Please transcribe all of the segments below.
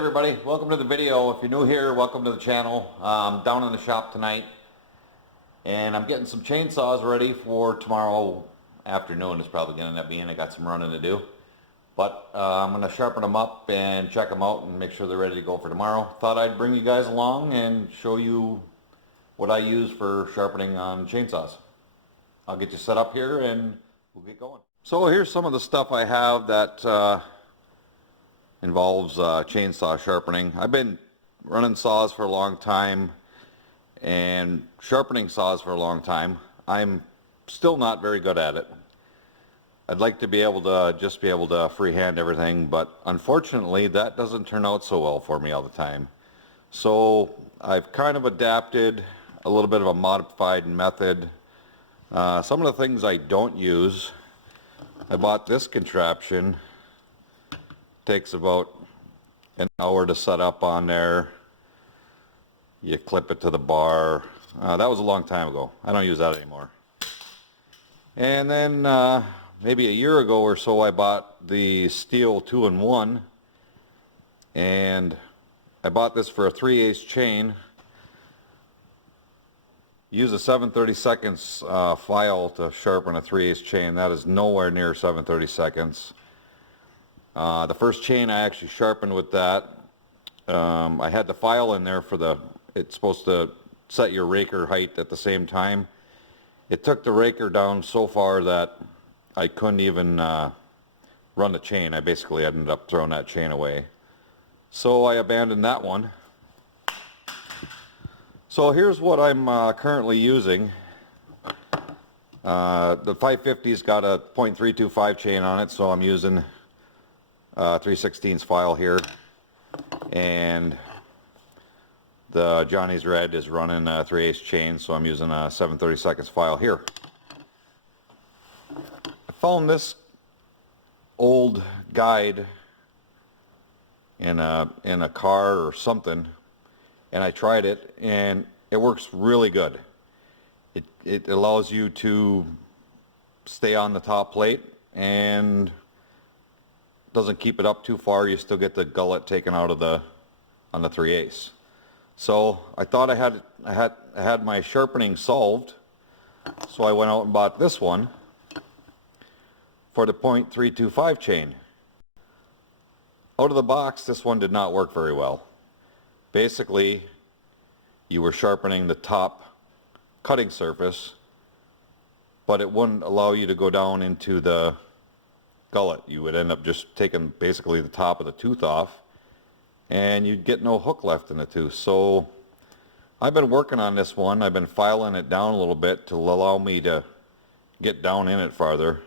Hey everybody, welcome to the video. If you're new here, welcome to the channel. I'm down in the shop tonight and I'm getting some chainsaws ready for tomorrow afternoon. It's probably going to end up being. I got some running to do, but I'm going to sharpen them up and check them out and make sure they're ready to go for tomorrow. Thought I'd bring you guys along and show you what I use for sharpening on chainsaws. I'll get you set up here and we'll get going. So here's some of the stuff I have that involves chainsaw sharpening. I've been running saws for a long time and sharpening saws for a long time. I'm still not very good at it. I'd like to be able to just be able to freehand everything, but unfortunately that doesn't turn out so well for me all the time. So I've kind of adapted a little bit of a modified method. Some of the things I don't use, I bought this contraption. Takes about an hour to set up on there. You clip it to the bar. That was a long time ago. I don't use that anymore. And then maybe a year ago or so I bought the steel 2-in-1, and I bought this for a 3/8 chain. Use a 7/32 file to sharpen a 3/8 chain. That is nowhere near 7/32. The first chain I actually sharpened with that, I had the file in there for it's supposed to set your raker height at the same time. It took the raker down so far that I couldn't even run the chain. I basically ended up throwing that chain away. So I abandoned that one. So here's what I'm currently using. The 550's got a .325 chain on it, so I'm using 3/16 file here, and the Johnny's Red is running a 3/8 chain, so I'm using a 7/32 file here. I found this old guide in a car or something, and I tried it and it works really good. It allows you to stay on the top plate and doesn't keep it up too far. You still get the gullet taken out of on the 3/8. So I thought I had my sharpening solved, so I went out and bought this one for the .325 chain. Out of the box, this one did not work very well. Basically, you were sharpening the top cutting surface, but it wouldn't allow you to go down into the gullet. You would end up just taking basically the top of the tooth off and you'd get no hook left in the tooth. So I've been working on this one. I've been filing it down a little bit to allow me to get down in it farther,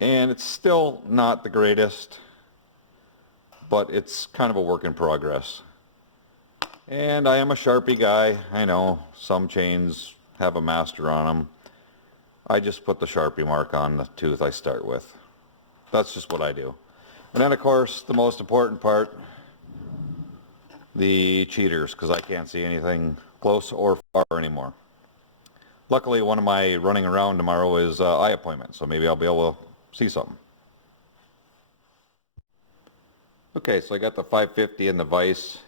and it's still not the greatest, but it's kind of a work in progress. And I am a Sharpie guy. I know some chains have a master on them. I just put the Sharpie mark on the tooth I start with. That's just what I do. And then of course the most important part, the cheaters, because I can't see anything close or far anymore. Luckily one of my running around tomorrow is eye appointment, so maybe I'll be able to see something. Okay, so I got the 550 in the vise,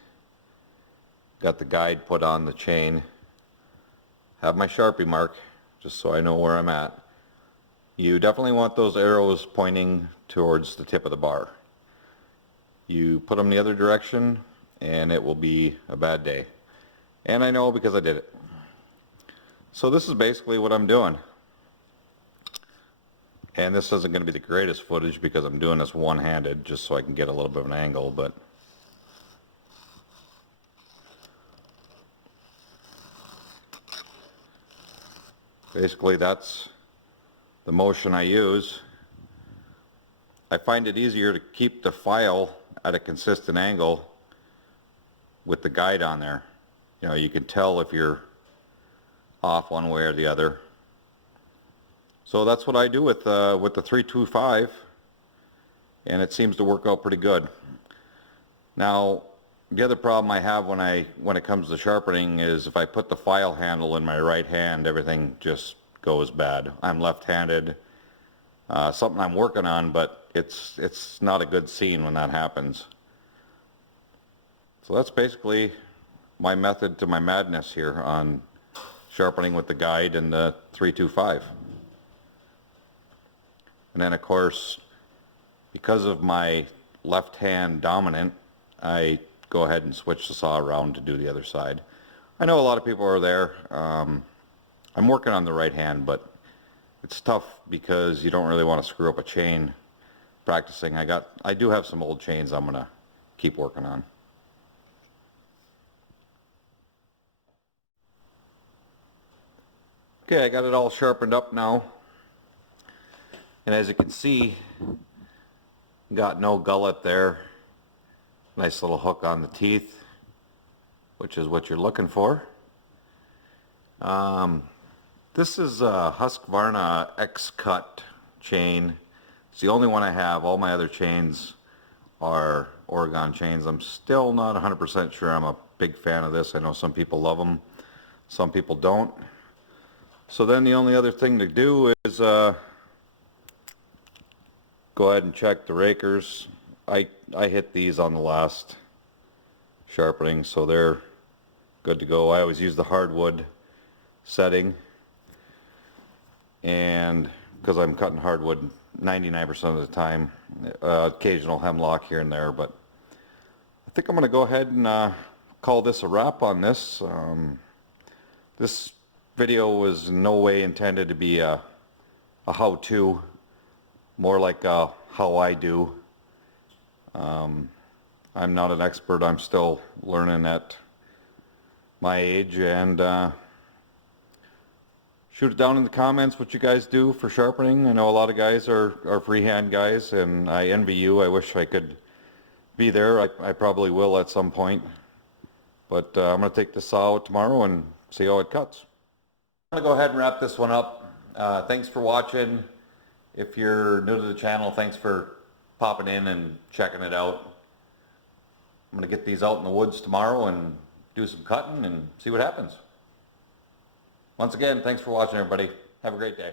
got the guide put on the chain, have my Sharpie mark just so I know where I'm at. You definitely want those arrows pointing towards the tip of the bar. You put them the other direction and it will be a bad day. And I know because I did it. So this is basically what I'm doing. And this isn't going to be the greatest footage because I'm doing this one-handed just so I can get a little bit of an angle, but basically that's the motion I use. I find it easier to keep the file at a consistent angle with the guide on there. You know, you can tell if you're off one way or the other. So that's what I do with the 325, and it seems to work out pretty good. Now, the other problem I have when it comes to sharpening is if I put the file handle in my right hand, everything just goes bad. I'm left-handed. Something I'm working on, but it's not a good scene when that happens. So that's basically my method to my madness here on sharpening with the guide and the 325. And then of course, because of my left hand dominant, I go ahead and switch the saw around to do the other side. I know a lot of people are there. I'm working on the right hand, but it's tough because you don't really want to screw up a chain practicing. I do have some old chains I'm gonna keep working on. Okay, I got it all sharpened up now. And as you can see, got no gullet there. Nice little hook on the teeth, which is what you're looking for. This is a Husqvarna X-Cut chain. It's the only one I have. All my other chains are Oregon chains. I'm still not 100% sure I'm a big fan of this. I know some people love them, some people don't. So then the only other thing to do is go ahead and check the rakers. I hit these on the last sharpening, so they're good to go. I always use the hardwood setting, and because I'm cutting hardwood 99% of the time, occasional hemlock here and there, but I think I'm going to go ahead and call this a wrap on this. This video was in no way intended to be a how-to, more like a how I do. I'm not an expert. I'm still learning at my age, and shoot it down in the comments what you guys do for sharpening. I know a lot of guys are freehand guys, and I envy you. I wish I could be there. I probably will at some point, but I'm going to take this saw out tomorrow and see how it cuts. I'm going to go ahead and wrap this one up. Thanks for watching. If you're new to the channel, thanks for popping in and checking it out. I'm going to get these out in the woods tomorrow and do some cutting and see what happens. Once again, thanks for watching, everybody. Have a great day.